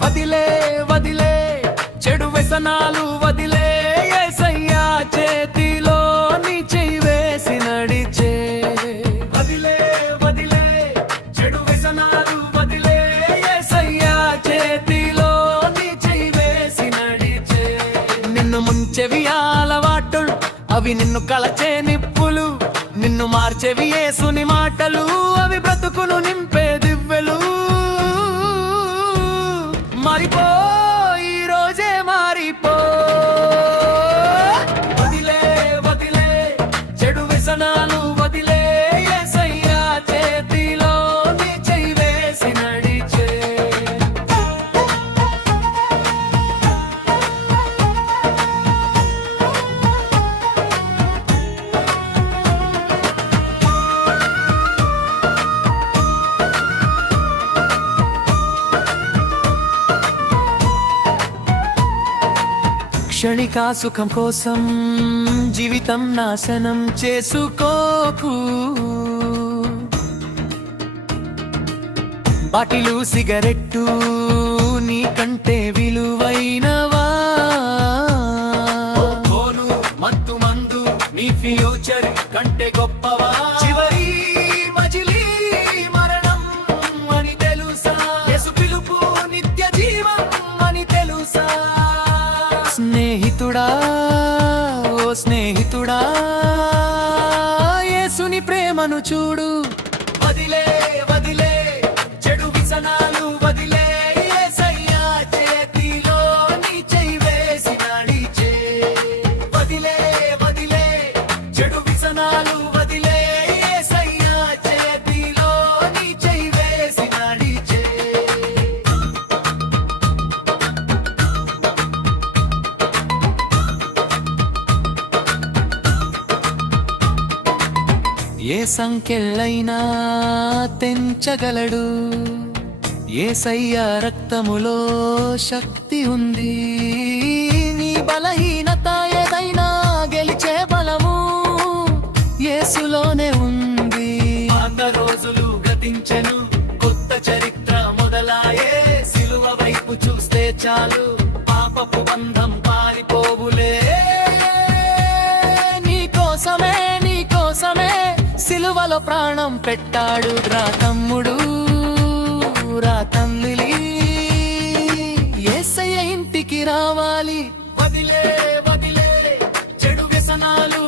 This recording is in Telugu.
వదిలే వదిలే చెడు వ్యసనాలు వదిలే యేసయ్యా చేతిలో నీ చెయ్యి వేసి నడిచే. వదిలే వదిలే చెడు వ్యసనాలు వదిలే యేసయ్యా చేతిలో నీ చెయ్యి వేసి నడిచే. నిన్ను ముంచెవి అలవాటులు అవి నిన్ను కలచే నిప్పులు నిన్ను మార్చేవి ఏసుని మాటలు అవి క్షణికా సుఖం కోసం జీవితం నాశనం చేసుకోకు. బాటిలు సిగరెట్టు నీకంటే విలువైనవి స్నేహితుడా ఓ స్నేహితుడా యేసుని ప్రేమను చూడు. వదిలే వదిలే చెడు విసనాలు వదిలే యేసయ్యా చేతిలో నీ చెయ్యి వేసి నడిచే. వదిలే వదిలే చెడు విసనాలు ఏ సంఖ్యలైనా తెంచగలడు. ఏసయ్య రక్తములో శక్తి ఉంది. నీ బలహీనత ఏదైనా గెలిచే బలము యేసులోనే ఉంది. వంద రోజులు గతించెను. కొత్త చరిత్ర మొదలాయే. సిలువ వైపు చూస్తే చాలు. సేవలో ప్రాణం పెట్టాడు రా తమ్ముడు రా తల్లి ఏసయ్య ఇంటికి రావాలి. వదిలే వదిలే చెడు వ్యసనాలు